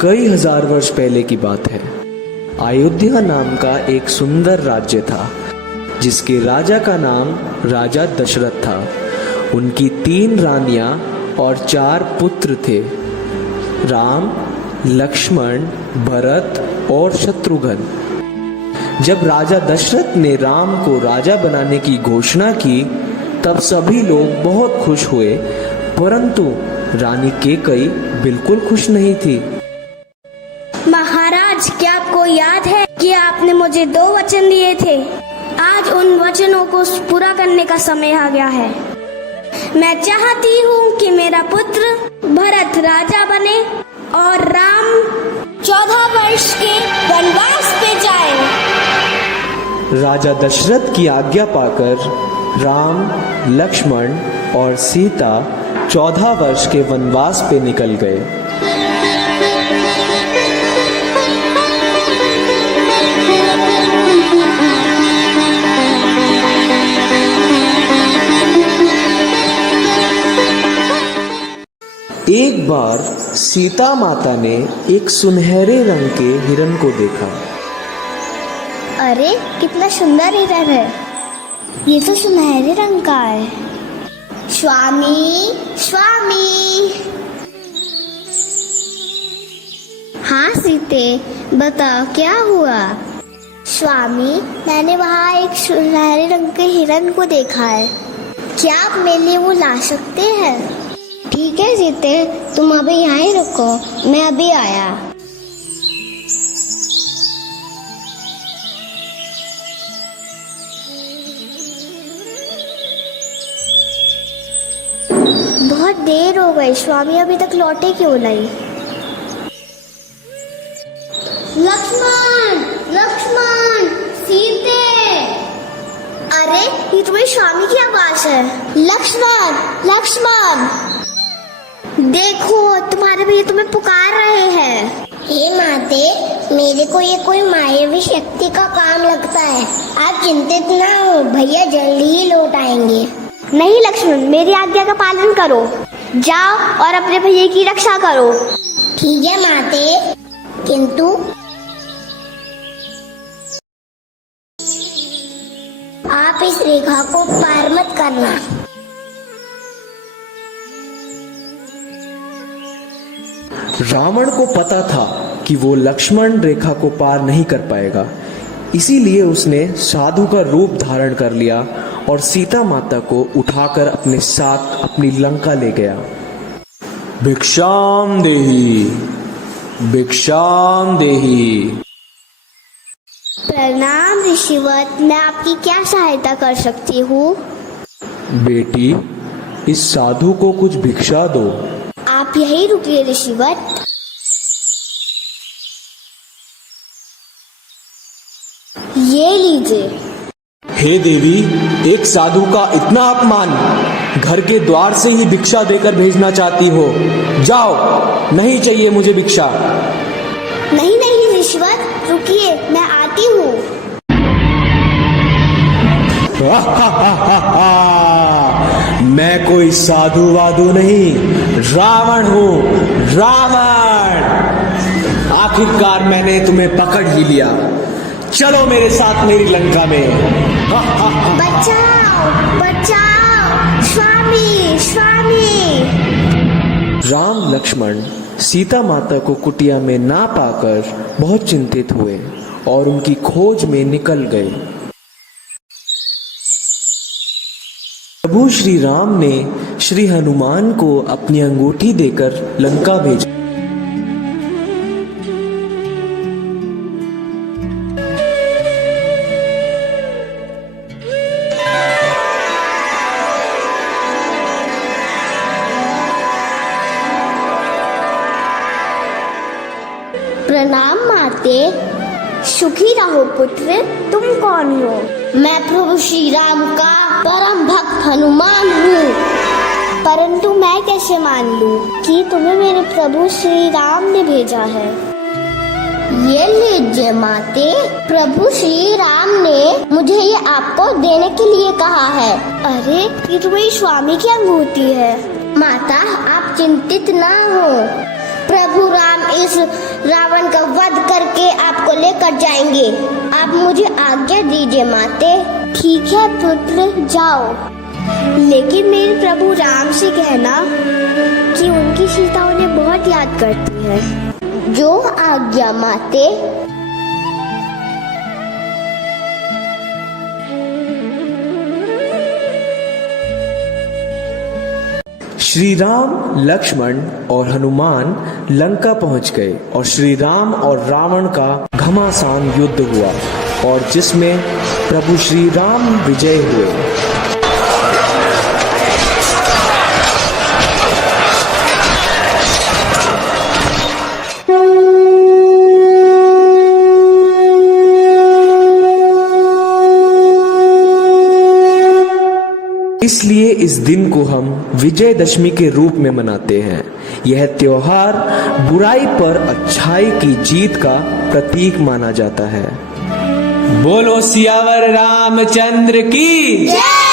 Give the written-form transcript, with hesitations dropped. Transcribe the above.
कई हजार वर्ष पहले की बात है। अयोध्या नाम का एक सुंदर राज्य था जिसके राजा का नाम राजा दशरथ था। उनकी 3 रानियां और 4 पुत्र थे, राम, लक्ष्मण, भरत और शत्रुघ्न। जब राजा दशरथ ने राम को राजा बनाने की घोषणा की तब सभी लोग बहुत खुश हुए, परंतु रानी कैकेयी बिल्कुल खुश नहीं थी। महाराज, क्या आपको याद है कि आपने मुझे 2 वचन दिए थे? आज उन वचनों को पूरा करने का समय आ गया है। मैं चाहती हूँ कि मेरा पुत्र भरत राजा बने और राम 14 वर्ष के वनवास पे जाए। राजा दशरथ की आज्ञा पाकर राम, लक्ष्मण और सीता 14 वर्ष के वनवास पे निकल गए। एक बार सीता माता ने एक सुनहरे रंग के हिरण को देखा। अरे, कितना सुंदर हिरण है, ये तो सुनहरे रंग का है। स्वामी, स्वामी। हाँ सीते, बताओ क्या हुआ? स्वामी, मैंने वहाँ एक सुनहरे रंग के हिरण को देखा है, क्या आप मेरे लिए वो ला सकते हैं? ठीक है सीते, तुम अभी यहाँ ही रुको, मैं अभी आया। बहुत देर हो गई, स्वामी अभी तक लौटे क्यों नहीं? लक्ष्मण, लक्ष्मण, सीते। अरे, ये तुम्हारे स्वामी की आवाज है। लक्ष्मण, लक्ष्मण, देखो तुम्हारे भैया तुम्हें पुकार रहे हैं। हे माते, मेरे को ये कोई मायावी शक्ति का काम लगता है। आप चिंतित ना हो, भैया जल्दी ही लौट आएंगे। नहीं लक्ष्मण, मेरी आज्ञा का पालन करो, जाओ और अपने भैया की रक्षा करो। ठीक है माते, किंतु आप इस रेखा को पार मत करना। रावण को पता था कि वो लक्ष्मण रेखा को पार नहीं कर पाएगा, इसीलिए उसने साधु का रूप धारण कर लिया और सीता माता को उठाकर अपने साथ अपनी लंका ले गया। भिक्षाम देहि, भिक्षाम देहि। प्रणाम ऋषिवत, मैं आपकी क्या सहायता कर सकती हूँ? बेटी, इस साधु को कुछ भिक्षा दो। आप यही रुकिए ऋषिवत। ये लीजिए। हे देवी, एक साधु का इतना अपमान, घर के द्वार से ही भिक्षा देकर भेजना चाहती हो? जाओ, नहीं चाहिए मुझे भिक्षा। नहीं नहीं ऋषिवत, रुकिए, मैं आती हूँ। मैं कोई साधु वाधु नहीं, रावण हूँ, रावण। आखिरकार मैंने तुम्हें पकड़ ही लिया, चलो मेरे साथ मेरी लंका में। बचाओ, बचाओ, स्वामी, स्वामी। राम लक्ष्मण सीता माता को कुटिया में ना पाकर बहुत चिंतित हुए और उनकी खोज में निकल गए। प्रभु श्री राम ने श्री हनुमान को अपनी अंगूठी देकर लंका भेजा। प्रणाम माते, सुखी रहो पुत्र। तुम कौन हो? मैं प्रभु श्री राम का परम भक्त हनुमान हूँ। परंतु मैं कैसे मान लूँ कि तुम्हें मेरे प्रभु श्री राम ने भेजा है? ये लीजिए माते, प्रभु श्री राम ने मुझे ये आपको देने के लिए कहा है। अरे, ये तुम्हारी स्वामी की अंगूठी है। माता, आप चिंतित ना हो, प्रभु राम इस रावण का वध करके आपको लेकर जाएंगे। आप मुझे आज्ञा दीजिए माते। ठीक है पुत्र, जाओ। लेकिन मेरे प्रभु राम से कहना कि उनकी सीता उन्हें बहुत याद करती है। जो आज्ञा माते। श्री राम, लक्ष्मण और हनुमान लंका पहुंच गए और श्री राम और रावण का घमासान युद्ध हुआ और जिसमें प्रभु श्री राम विजय हुए। इसलिए इस दिन को हम विजयदशमी के रूप में मनाते हैं। यह त्योहार बुराई पर अच्छाई की जीत का प्रतीक माना जाता है। बोलो सियावर रामचंद्र की जय।